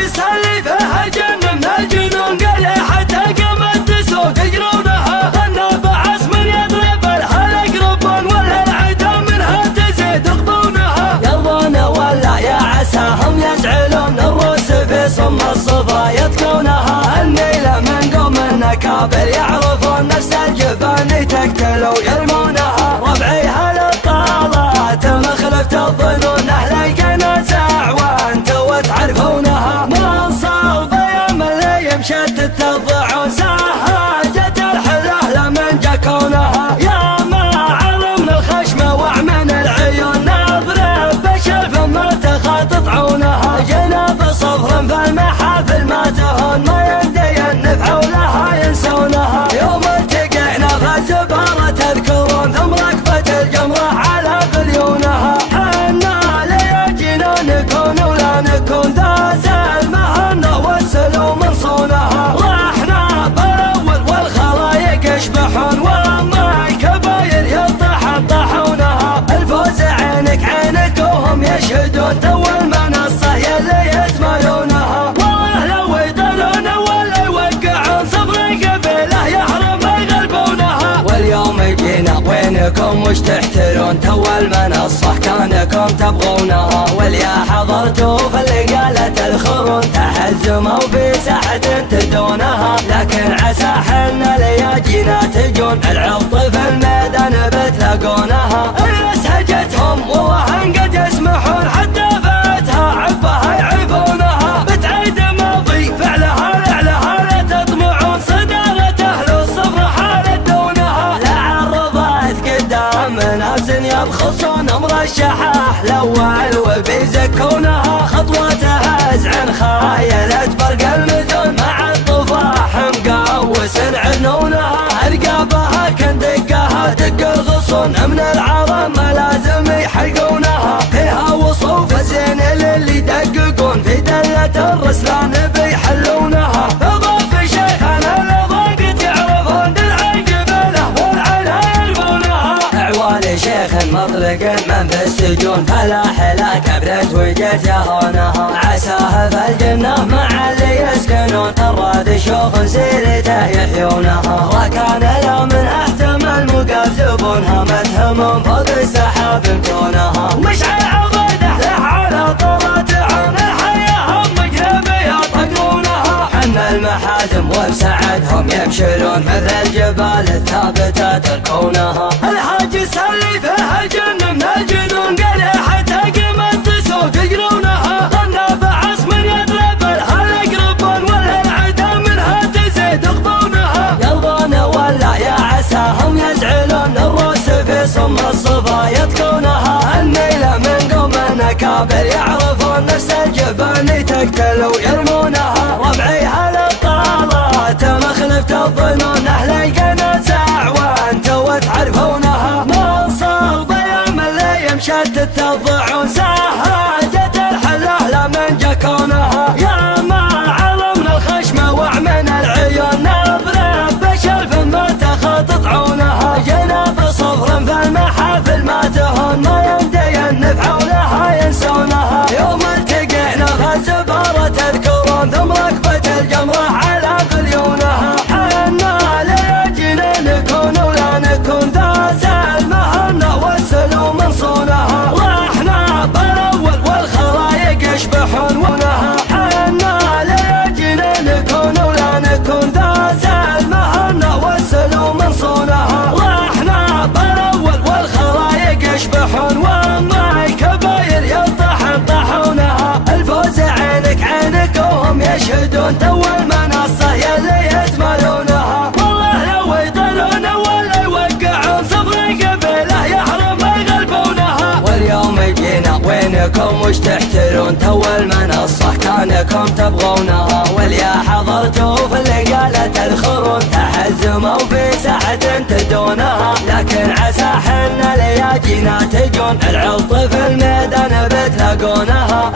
الهاجس اللي فيها جن من الجنون قال حتى قامت تسوق يجرونها غنى بعزم يضرب الهلك ربون ولا العدا منها تزيد غضونها يرضون ولا يا عساهم يزعلون الروس في صم الصفا يتقونها النيلة من قوم النكابر يعرفون نفس الجبان تقتلوا يرمونها ربعي هالطالات مخلفت الظنون أهل القنازع وانتوا تعرفونها ما صار يوم اللي يمشت تتضعون سهاجة الحله لمن جكونها يا ما علم الخشمة وعمن العيون نضرب بشلف ما تخاططعونها جناب صفر في المحافل ما تهون ما يندي النفع لها ينسونها يوم التقينا فالزبارة تذكرون ثم ركبة الجمرة على غليونها حنا ليجينا نكون ولا نكون ذا سلمهن والسلو من صونها رحنا بالاول والخلايق يشبحون وما الكباير يطحونها الفوز عينك عينك وهم يشهدون تو المنصة يلي يتمالونها والله لو يطلون ولا يوقعون صبر قبيله يحرم يغلبونها واليوم جينا وينكم وش تحترون تو المنصة كانكم تبغونها واليا حضرتوا في اللي قالت الخرون تحزموا في ساحة تدونها لكن عسى حنا لياجينا تجون العط في الميدان بتلاقونها سهجتهم والله قد يسمحون حتى فاتها عبها يعرفونها بتعيد ماضي فعلها لعلها لا تطمعون صداقة أهل الصفر حالة دونها لا عرضت قدام ناس يبخصون مرشحة الأول وبيزكونها خطوتها ازعن خايلة برق المدن مع الطفاح مقوس عنونها أرقابها كندقها دق الغصون من العظم لازم يحلقونها فيها وصوف زين اللي يدققون في دلة الرسلان بيحلونها اضاف شيخنا اللي ضاقت يعرفون بالعقبله والعلا يلفونها اعوال شيخ مطلق من في السجون فلا حلا كبرت وجت يهونها عساه في الجنة مع اللي يسكنون الراد شوخ سيرته يحيونها وكان له من احتمال مقاب زبون همتهم فوق السحاب يمتونها مشعل عضيده له على طلات عن الحياة هم مقلبي يطقونها حنا المحازم وبسعدهم يمشلون مثل الجبال الثابتة تركونها الهاجس اللي فيها جن من الجنون قال حتى قامت تسوق يجرونها غنى بعزم يضرب الهلك ربون ولا العدا منها تزيد غضونها يرضون ولا يا عساهم يزعلون الروس في صم الصفا يتقونها النيلة من قوم النكابر يعرفون نفس الجبان تقتلوا يرمونها ربعي هالطالات مخلفت الظنون أهل القنازع وانتوا تعرفونها ما صار يوم اللي يمشت تتضعون سهاجة الحله لمن جكونها يا ما علمنا الخشمة وعمن العيون نضرب بشلف ما تخاططعونها جناب صفر في المحافل ما تهون ما يندي النفع لها ينسونها يوم التقينا فالزبارة تذكرون ثم ركبة الجمرة على غليونها حنا ليجينا نكون ولا نكون ذا سلمهن والسلو من صونها رحنا بالاول والخلايق يشبحون ونها حنا ليجينا نكون ولا نكون ذا سلمهن والسلو من صونها رحنا بالاول والخلايق يشبحون وما الكباير يطحونها الفوز عينك عينك وهم يشهدون تو المنصة يلي يتمالونها والله لو يطلون ولا يوقعون صبر قبيله يحرم يغلبونها واليوم جينا وينكم وش تحترون تو المنصة كانكم تبغونها واليا حضرتوا في اللي قالت الخرون تحزموا في ساحة تدونها لكن عسى حنا لياجينا تجون العط في الميدان بتلاقونها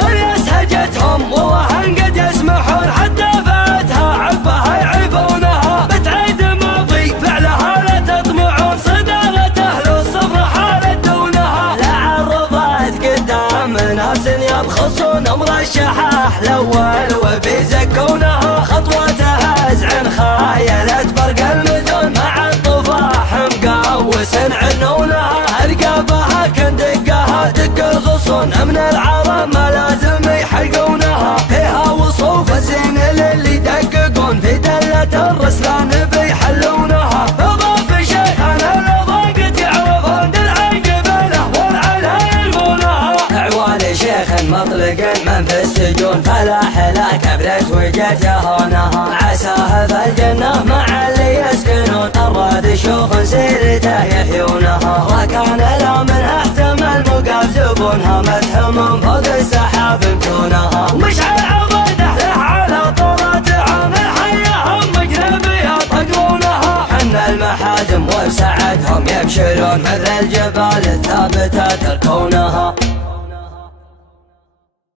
سهجتهم والله قد يسمحون حتى فاتها عبها يعرفونها بتعيد ماضي فعلها لا تطمعون صداقة أهل الصفر حالة دونها لا عرضت قدام ناس يبخصون مرشحة الأول بيزكونها خطوتها ازعن خايلت برق المدن مع الطفاح مقوس عنونها ارقابها كندقها دق الغصن من العرب ما لازم يحلقونها فيها وصوف الزين اللي يدققون في دلة الرسلان بيحلونها اضاف شيخنا الضاقت يعرفون العقبله والعلا يلقونها اعوان شيخ مطلق من في السجون فلا حلا كبرت وجت هونها عساه في الجنه مع اللي يسكنون الراد شوف سيرته يحيونها وكان لا من احتمل موقف زبونها متهم فوق السحاب مكونها ومشعل عبده له على طولة عام حيهم مجنبيه طقرونها حن المحازم وبسعدهم يبشرون مثل الجبال الثابته تركونها